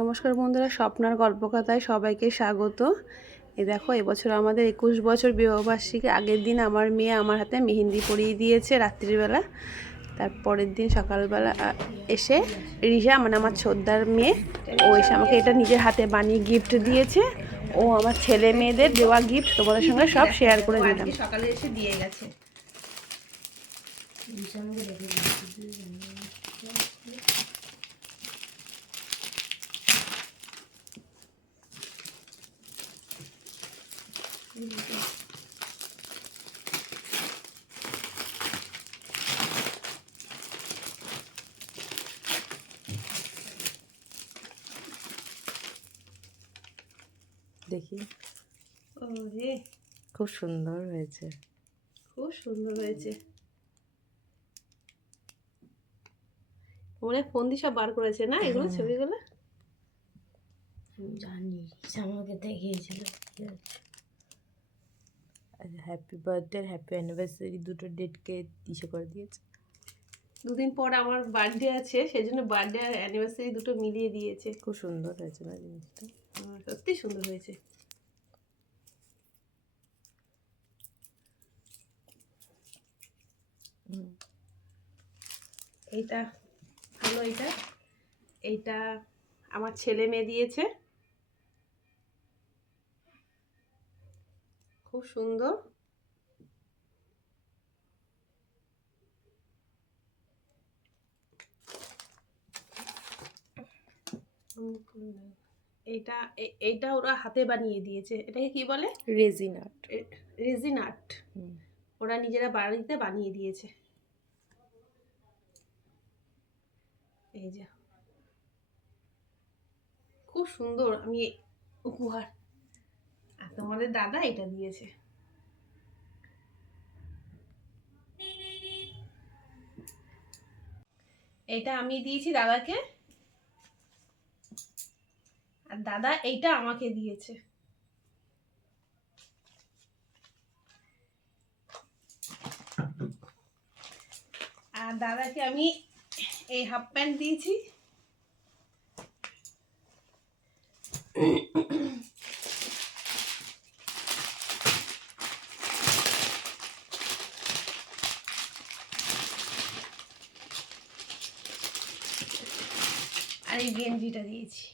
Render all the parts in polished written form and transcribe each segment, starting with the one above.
নমস্কার বন্ধুরা, স্বপ্নার গল্পকথায় সবাইকে স্বাগত। এই দেখো, এবছর আমাদের 21 বছর বিবাহবার্ষিকী। আগের দিন আমার মেয়ে আমার হাতে মেহেন্দি পরিয়ে দিয়েছে রাত্রিবেলা। তারপরের দিন সকালবেলা এসে রিজা, মানে আমার ছোটদার মেয়ে, ও এসে আমাকে এটা নিজের হাতে বানিয়ে গিফট দিয়েছে। ও আমার ছেলে মেয়েদের দেওয়া গিফট তোমাদের সঙ্গে সব শেয়ার করে দিলাম। সকালে এসে দিয়ে গেছে। দেখি, ওরে খুব সুন্দর হয়েছে, খুব সুন্দর হয়েছে। মনে ফোন দিয়ে সব বার করেছে না এগুলো, ছবিগুলো জানি আমাকে দেখিয়েছিল। হ্যাপি বার্থডে, হ্যাপি অ্যানিভার্সারি দুটো ডেটকে ইসে করে দিয়েছে। দুদিন পর আমার বার্থডে আছে, সেই জন্য বার্থডে আর অ্যানিভার্সারি দুটো মিলিয়ে দিয়েছে। খুব সুন্দর হয়েছে না জিনিসটা? সত্যি সুন্দর হয়েছে। এইটা হলো, এইটা আমার ছেলে মেয়ে দিয়েছে, খুব সুন্দর। এইটা ওরা হাতে বানিয়ে দিয়েছে। এটাকে কি বলে? Resin art. Resin art. ওরা নিজেরা বাড়িতে বানিয়ে দিয়েছে। এই যে খুব সুন্দর। আমি উপহার, আর তোমাদের দাদা এটা দিয়েছে। এটা আমি দিয়েছি দাদাকে, আর দাদা এইটা আমাকে দিয়েছে। আর দাদাকে আমি এই হাফ প্যান্ট দিয়েছি। আর এই গেঞ্জিটা দিয়েছি।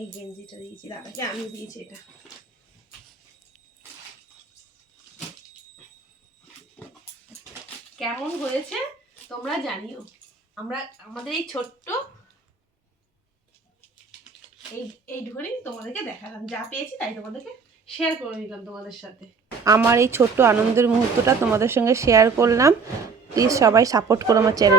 এই গেঞ্জিটা দিয়েছি দাদাকে, আমি দিয়েছি এটা। কেমন হয়েছে তোমরা জানিও। আমাদের এই ছোট্ট এইটুকুনি তোমাদেরকে দেখালাম, যা পেয়েছি তাই তোমাদেরকে শেয়ার করে নিলাম তোমাদের সাথে। আমার এই ছোট্ট আনন্দের মুহূর্তটা তোমাদের সঙ্গে শেয়ার করলাম। প্লিজ সবাই সাপোর্ট করো আমার চ্যানেল।